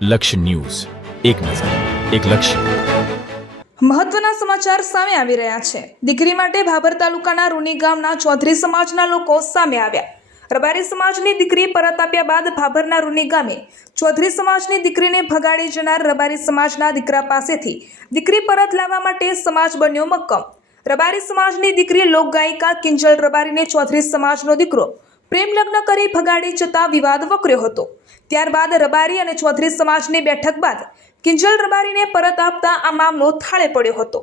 લક્ષ્ય ન્યૂઝ, એક નજર, એક લક્ષ્ય. મહત્વના સમાચાર સામે આવી રહ્યા છે. દીકરી માટે ભાભર તાલુકાના રૂની ગામના ચૌધરી સમાજના લોકો સામે આવ્યા. રબારી સમાજની દીકરી પરત આપ્યા બાદ ભાભરના રૂની ગામે ચૌધરી સમાજની દીકરીને ભગાડી જનાર રબારી સમાજના દીકરા પાસેથી દીકરી પરત લાવવા માટે સમાજ બન્યો મક્કમ. રબારી સમાજની દીકરી લોકગાયિકા કિંજલ રબારીને ચૌધરી સમાજનો દીકરો પ્રેમ લગ્ન કરી ભગાડી જતા વિવાદ વકર્યો હતો. ત્યારબાદ રબારી અને ચૌધરી સમાજની બેઠક બાદ કિંજલ રબારીને પરત આપતા આ મામલો થાળે પડ્યો હતો.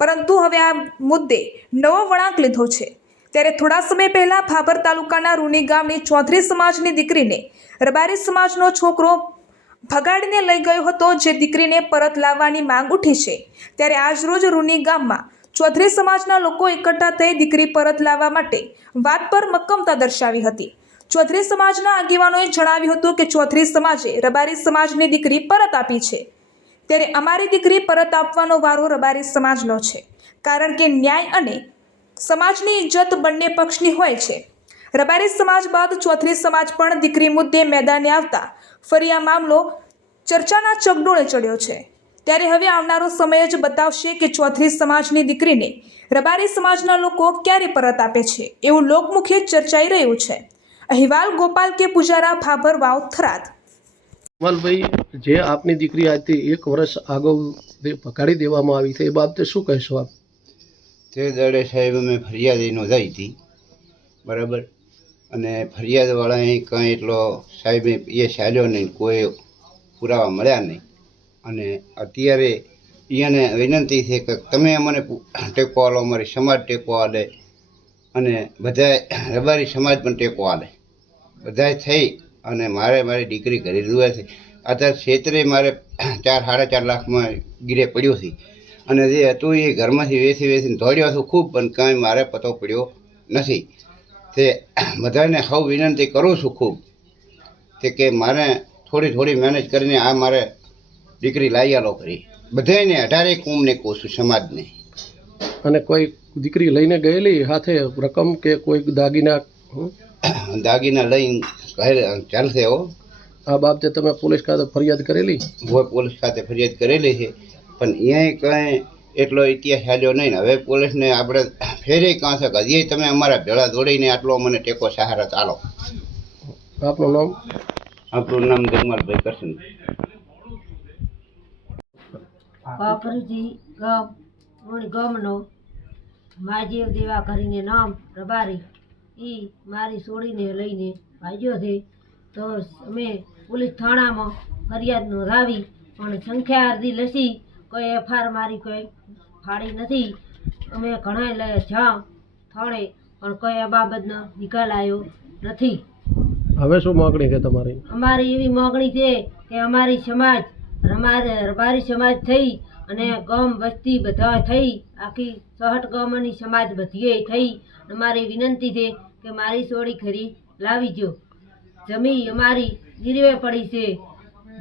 પરંતુ હવે આ મુદ્દે નવો વળાંક લીધો છે. ત્યારે થોડા સમય પહેલા ભાભર તાલુકાના રૂની ગામની ચૌધરી સમાજની દીકરીને રબારી સમાજનો છોકરો ભગાડીને લઈ ગયો હતો, જે દીકરીને પરત લાવવાની માંગ ઉઠી છે. ત્યારે આજરોજ રૂની ગામમાં ચૌધરી સમાજના લોકો એકઠા થઈ દીકરી પરત લાવવા માટે વાત પર મક્કમતા દર્શાવી હતી. ચૌધરી સમાજના આગેવાનોએ જણાવ્યું હતું કે ચૌધરી સમાજે રબારી સમાજની દીકરી પરત આપી છે, ત્યારે અમારી દીકરી પરત આપવાનો વારો રબારી સમાજનો છે, કારણ કે ન્યાય અને સમાજની ઇજ્જત બંને પક્ષની હોય છે. રબારી સમાજ બાદ ચૌધરી સમાજ પણ દીકરી મુદ્દે મેદાને આવતા ફરી આ મામલો ચર્ચાના ચકડોળે ચડ્યો છે. ત્યારે હવે આવનારો સમય જ બતાવશે કે ચૌધરી સમાજની દીકરીને રબારી સમાજના લોકો ક્યારે પરત આપે છે, એવું લોકમુખે ચર્ચાઈ રહ્યું છે. અહેવાલ ગોપાલ કે પૂજારા, ભાભર વાવ, થરાદ. કમલભાઈ, જે આપની દીકરી આજથી 1 વર્ષ અગાઉ ભગાડી દેવામાં આવી છે, એ બાબતે શું કહેશો આપ? તે દાડે સાહેબ અમે ફરિયાદ નોંધાવી હતી, બરાબર. અને ફરિયાદવાળાએ કંઈ એટલો સાહેબે એ ચાલ્યો નહીં, કોઈ પુરાવા મળ્યા નહીં. અને અત્યારે એને વિનંતી છે કે તમે અમને ટેકો આલો, અમારી સમાજ ટેકો આલે અને બધા રબારી સમાજ પણ ટેકો આલે. બધાય થઈ અને મારી દીકરી ઘરે જુએ છે. અત્યારે ક્ષેત્રે મારે 4-4.5 લાખમાં ગીરે પડ્યો છે. અને જે હતું એ ઘરમાંથી વેચીને દોડ્યો છું ખૂબ, પણ કાંઈ મારે પતો પડ્યો નથી. તે બધાને સૌ વિનંતી કરું છું ખૂબ, તે કે મારે થોડી મહેનત કરીને આ મારે દીકરી લાવી આલો કરી. બધાને 18 કુંમને કહું છું, સમાજને. અને કોઈ દીકરી લઈને ગયેલી હાથે રકમ કે કોઈ દાગીના લઈને ઘરે ચાલશે હો. આ બાબતે તમે પોલીસ ખાતે ફરિયાદ કરેલી? હોય, પોલીસ ખાતે ફરિયાદ કરેલી છે, પણ અહીંયા કંઈ એટલો ઇતિહાસ ચાલ્યો નહીં. હવે પોલીસને આપણે ફેરે કાં છે કે હજી તમે અમારા ભેળા દોડીને આટલો મને ટેકો સહારા ચાલો. આપનું નામ? આપણું નામ જગમાલભાઈ કરશન. કાકરજી ગામનો માજીવ દેવા કરીને નામ રબારી એ મારી છોડીને લઈને ભાગ્યો છે. તો અમે પોલીસ થાણામાં ફરિયાદ નોંધાવી, પણ સંખ્યા અરજી લસી કોઈ એફઆર મારી કોઈ ફાડી નથી. અમે ઘણા લઈ જ્યાં થાણે, પણ કોઈ આ બાબતનો નિકાલ આવ્યો નથી. હવે શું માગણી છે તમારી? અમારી એવી માગણી છે કે અમારી સમાજ રબારી સમાજ થઈ અને ગામ વસ્તી બધા થઈ, આખી 60 ગામની સમાજ બધીએ થઈ અમારી વિનંતી છે કે મારી છોડી ખરી લાવી જો. જમી અમારી ગીરવે પડી છે,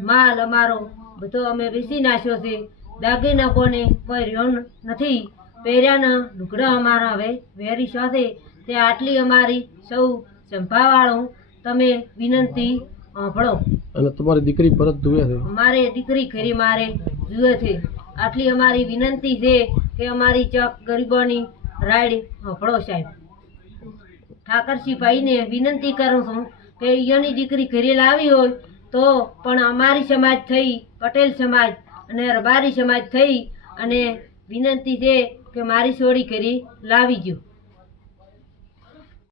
માલ અમારો બધો અમે વેચી નાખ્યો છે, દાગીના કોને કોઈ રહ્યો નથી, પહેર્યાના લુગડા અમારા હવે વેરી સાથે. તે આટલી અમારી સૌ સંભાવાળું તમે વિનંતી સાંભળો. અને તમારી દીકરી પરત જુએ છે? અમારે દીકરી ખરી મારે જુએ છે. આટલી અમારી વિનંતી છે કે અમારી ચક ગરીબોની રાઈડ સાંભળો સાહેબ. ઠાકરસિંહભાઈને વિનંતી કરું છું કે અહીંયાની દીકરી ઘરે લાવી હોય તો પણ અમારી સમાજ થઈ, પટેલ સમાજ અને રબારી સમાજ થઈ અને વિનંતી છે કે મારી છોડી ઘરે લાવી જો.